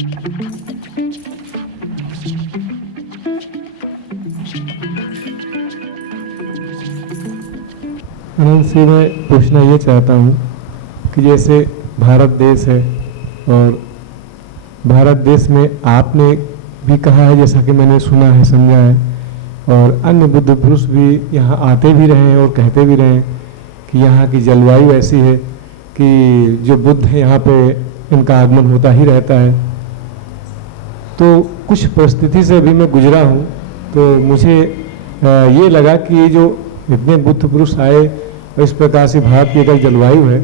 अनंत से मैं पूछना ये चाहता हूँ कि जैसे भारत देश है और भारत देश में आपने भी कहा है, जैसा कि मैंने सुना है, समझा है, और अन्य बुद्ध पुरुष भी यहाँ आते भी रहे हैं और कहते भी रहे हैं कि यहाँ की जलवायु ऐसी है कि जो बुद्ध है यहाँ पे इनका आगमन होता ही रहता है। तो कुछ परिस्थिति से भी मैं गुजरा हूँ, तो मुझे ये लगा कि ये जो इतने बुद्ध पुरुष आए और इस प्रकार से भारत की अगर जलवायु है,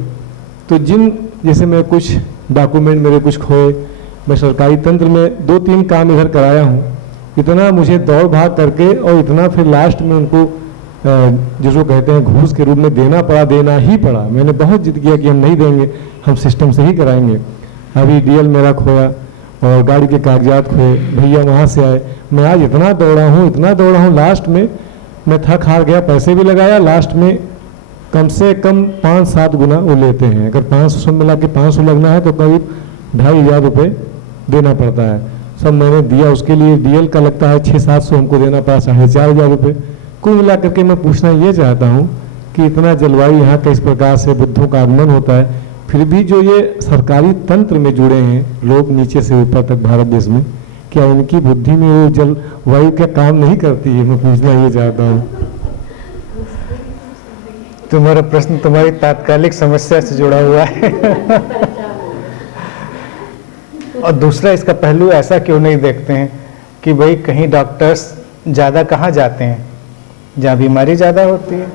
तो जैसे मैं कुछ डॉक्यूमेंट मेरे कुछ खोए, मैं सरकारी तंत्र में 2-3 काम इधर कराया हूँ, इतना मुझे दौड़ भाग करके और इतना फिर लास्ट में उनको जिसको कहते हैं घूस के रूप में देना ही पड़ा। मैंने बहुत जिद किया कि हम नहीं देंगे, हम सिस्टम से ही कराएंगे। अभी डीएल मेरा खोया और गाड़ी के कागजात खोए, भैया वहाँ से आए, मैं आज इतना दौड़ा हूँ, लास्ट में मैं थक हार गया, पैसे भी लगाया, लास्ट में कम से कम 5-7 गुना वो लेते हैं। अगर 500 मिला के 500 लगना है तो करीब 2,500 रुपये देना पड़ता है। सब मैंने दिया, उसके लिए डीएल का लगता है 600-700, हमको देना पड़ा 4,500 रुपये। कुल मिला करके मैं पूछना ये चाहता हूँ कि इतना जलवायु यहाँ का इस प्रकार से बुद्धों का आगमन होता है, फिर भी जो ये सरकारी तंत्र में जुड़े हैं लोग नीचे से ऊपर तक भारत देश में, क्या इनकी बुद्धि में वो जलवायु क्या काम नहीं करती है? मैं पूछना ये चाहता हूँ। तुम्हारा प्रश्न तुम्हारी तात्कालिक समस्या से जुड़ा हुआ है। और दूसरा, इसका पहलू ऐसा क्यों नहीं देखते हैं कि भाई कहीं डॉक्टर्स ज़्यादा कहाँ जाते हैं? जहाँ बीमारी ज़्यादा होती है।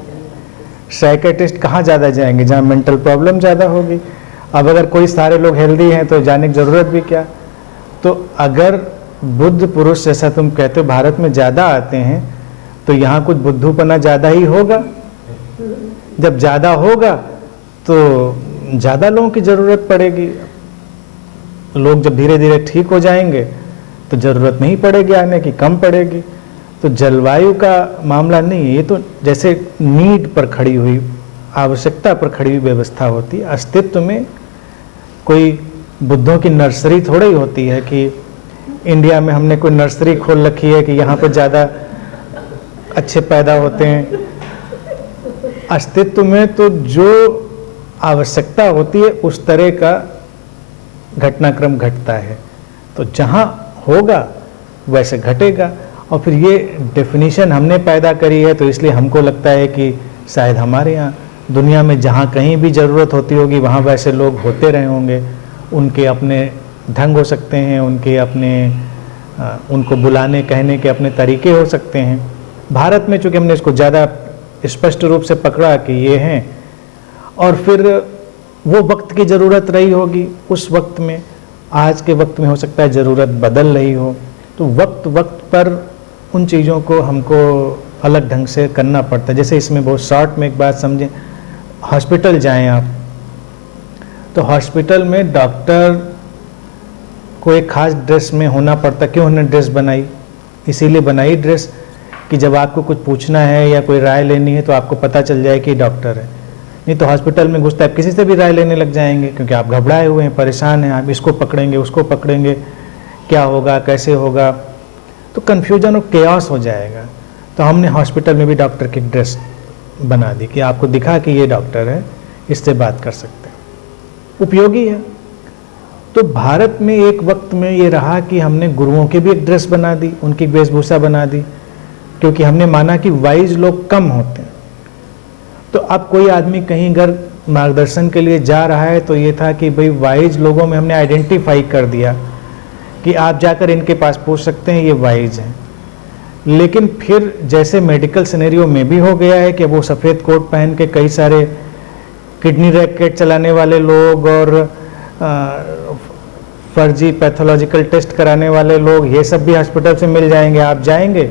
साइकेट्रिस्ट कहाँ ज़्यादा जाएंगे? जहाँ मेंटल प्रॉब्लम ज़्यादा होगी। अब अगर कोई सारे लोग हेल्दी हैं तो जाने की ज़रूरत भी क्या? तो अगर बुद्ध पुरुष जैसा तुम कहते हो भारत में ज़्यादा आते हैं, तो यहाँ कुछ बुद्धूपना ज़्यादा ही होगा। जब ज़्यादा होगा तो ज़्यादा लोगों की ज़रूरत पड़ेगी। लोग जब धीरे धीरे ठीक हो जाएंगे तो ज़रूरत नहीं पड़ेगी आने की, कम पड़ेगी। तो जलवायु का मामला नहीं है, ये तो जैसे नीड पर खड़ी हुई, आवश्यकता पर खड़ी हुई व्यवस्था होती है। अस्तित्व में कोई बुद्धों की नर्सरी थोड़ी ही होती है कि इंडिया में हमने कोई नर्सरी खोल रखी है कि यहाँ पर ज़्यादा अच्छे पैदा होते हैं। अस्तित्व में तो जो आवश्यकता होती है उस तरह का घटनाक्रम घटता है, तो जहाँ होगा वैसे घटेगा। और फिर ये डेफिनेशन हमने पैदा करी है, तो इसलिए हमको लगता है कि शायद हमारे यहाँ दुनिया में जहाँ कहीं भी ज़रूरत होती होगी वहाँ वैसे लोग होते रहे होंगे। उनके अपने ढंग हो सकते हैं, उनके अपने उनको बुलाने कहने के अपने तरीके हो सकते हैं। भारत में चूँकि हमने इसको ज़्यादा स्पष्ट रूप से पकड़ा कि ये हैं, और फिर वो वक्त की ज़रूरत रही होगी उस वक्त में, आज के वक्त में हो सकता है ज़रूरत बदल रही हो। तो वक्त वक्त पर उन चीज़ों को हमको अलग ढंग से करना पड़ता है। जैसे इसमें बहुत शॉर्ट में एक बात समझें, हॉस्पिटल जाएं आप, तो हॉस्पिटल में डॉक्टर को एक खास ड्रेस में होना पड़ता। क्यों उन्होंने ड्रेस बनाई? इसीलिए बनाई ड्रेस कि जब आपको कुछ पूछना है या कोई राय लेनी है तो आपको पता चल जाए कि डॉक्टर है। नहीं तो हॉस्पिटल में घुसता है, किसी से भी राय लेने लग जाएंगे क्योंकि आप घबराए हुए हैं, परेशान हैं, आप इसको पकड़ेंगे उसको पकड़ेंगे, क्या होगा कैसे होगा, तो कन्फ्यूजन और केओस हो जाएगा। तो हमने हॉस्पिटल में भी डॉक्टर की ड्रेस बना दी कि आपको दिखा कि ये डॉक्टर है, इससे बात कर सकते हैं, उपयोगी है। तो भारत में एक वक्त में ये रहा कि हमने गुरुओं की भी एक ड्रेस बना दी, उनकी वेशभूषा बना दी, क्योंकि हमने माना कि वाइज लोग कम होते हैं। तो अब कोई आदमी कहीं अगर मार्गदर्शन के लिए जा रहा है तो ये था कि भाई वाइज लोगों में हमने आइडेंटिफाई कर दिया कि आप जाकर इनके पास पूछ सकते हैं, ये वाइज हैं। लेकिन फिर जैसे मेडिकल सिनेरियो में भी हो गया है कि वो सफ़ेद कोट पहन के कई सारे किडनी रैकेट चलाने वाले लोग और फर्जी पैथोलॉजिकल टेस्ट कराने वाले लोग, ये सब भी हॉस्पिटल से मिल जाएंगे। आप जाएंगे,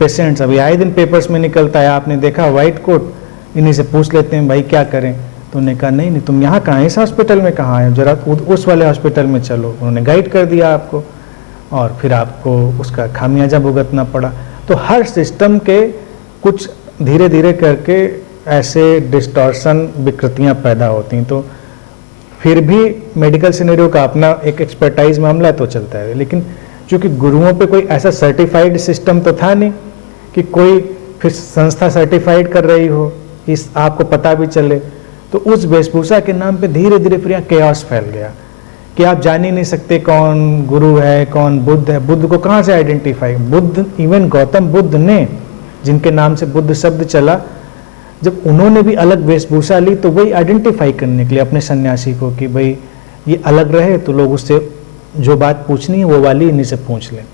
पेशेंट्स अभी आए दिन पेपर्स में निकलता है, आपने देखा वाइट कोट, इन्हीं से पूछ लेते हैं भाई क्या करें, तो उन्होंने कहा नहीं तुम यहाँ कहाँ, इस हॉस्पिटल में कहाँ है, जरा उस वाले हॉस्पिटल में चलो। उन्होंने गाइड कर दिया आपको और फिर आपको उसका खामियाजा भुगतना पड़ा। तो हर सिस्टम के कुछ धीरे धीरे करके ऐसे डिस्टॉर्शन विकृतियाँ पैदा होती हैं। तो फिर भी मेडिकल सिनेरियो का अपना एक एक्सपर्टाइज मामला तो चलता है, लेकिन चूंकि गुरुओं पे कोई ऐसा सर्टिफाइड सिस्टम तो था नहीं कि कोई फिर संस्था सर्टिफाइड कर रही हो, इस आपको पता भी चले, तो उस वेशभूषा के नाम पे धीरे धीरे फिर यहाँ केओस फैल गया कि आप जान ही नहीं सकते कौन गुरु है, कौन बुद्ध है। बुद्ध को कहाँ से आइडेंटिफाई, बुद्ध इवन गौतम बुद्ध ने, जिनके नाम से बुद्ध शब्द चला, जब उन्होंने भी अलग वेशभूषा ली तो वही आइडेंटिफाई करने के लिए अपने सन्यासी को कि भाई ये अलग रहे तो लोग उससे जो बात पूछनी है वो वाली इन्हीं से पूछ लें।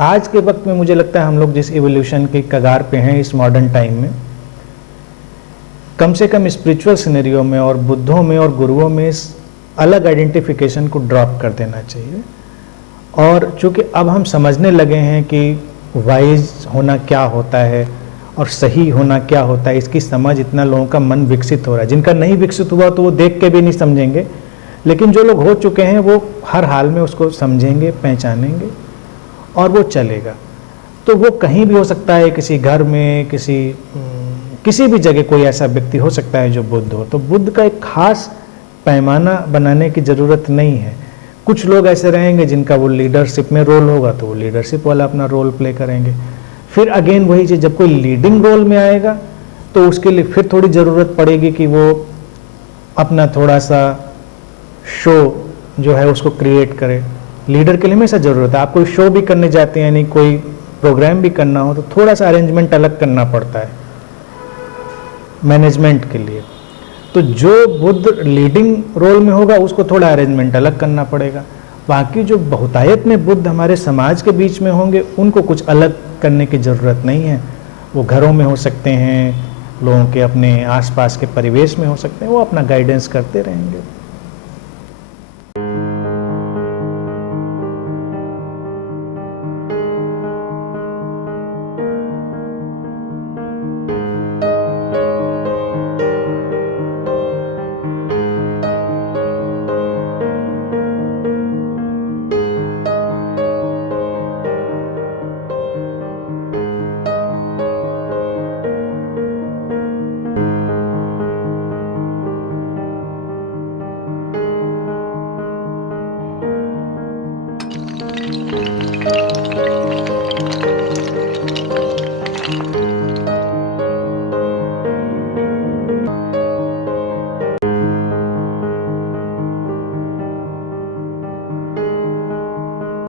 आज के वक्त में मुझे लगता है हम लोग जिस इवोल्यूशन के कगार पे हैं इस मॉडर्न टाइम में, कम से कम स्पिरिचुअल सिनेरियो में और बुद्धों में और गुरुओं में इस अलग आइडेंटिफिकेशन को ड्रॉप कर देना चाहिए। और चूंकि अब हम समझने लगे हैं कि वाइज होना क्या होता है और सही होना क्या होता है, इसकी समझ इतना लोगों का मन विकसित हो रहा है। जिनका नहीं विकसित हुआ तो वो देख के भी नहीं समझेंगे, लेकिन जो लोग हो चुके हैं वो हर हाल में उसको समझेंगे, पहचानेंगे और वो चलेगा। तो वो कहीं भी हो सकता है, किसी घर में, किसी भी जगह कोई ऐसा व्यक्ति हो सकता है जो बुद्ध हो। तो बुद्ध का एक खास पैमाना बनाने की ज़रूरत नहीं है। कुछ लोग ऐसे रहेंगे जिनका वो लीडरशिप में रोल होगा तो वो लीडरशिप वाला अपना रोल प्ले करेंगे। फिर अगेन वही चीज़, जब कोई लीडिंग रोल में आएगा तो उसके लिए फिर थोड़ी ज़रूरत पड़ेगी कि वो अपना थोड़ा सा शो जो है उसको क्रिएट करे। लीडर के लिए हमेशा ज़रूरत है। आप कोई शो भी करने जाते हैं, यानी कोई प्रोग्राम भी करना हो तो थोड़ा सा अरेंजमेंट अलग करना पड़ता है मैनेजमेंट के लिए। तो जो बुद्ध लीडिंग रोल में होगा उसको थोड़ा अरेंजमेंट अलग करना पड़ेगा। बाकी जो बहुतायत में बुद्ध हमारे समाज के बीच में होंगे उनको कुछ अलग करने की ज़रूरत नहीं है। वो घरों में हो सकते हैं, लोगों के अपने आसपास के परिवेश में हो सकते हैं, वो अपना गाइडेंस करते रहेंगे।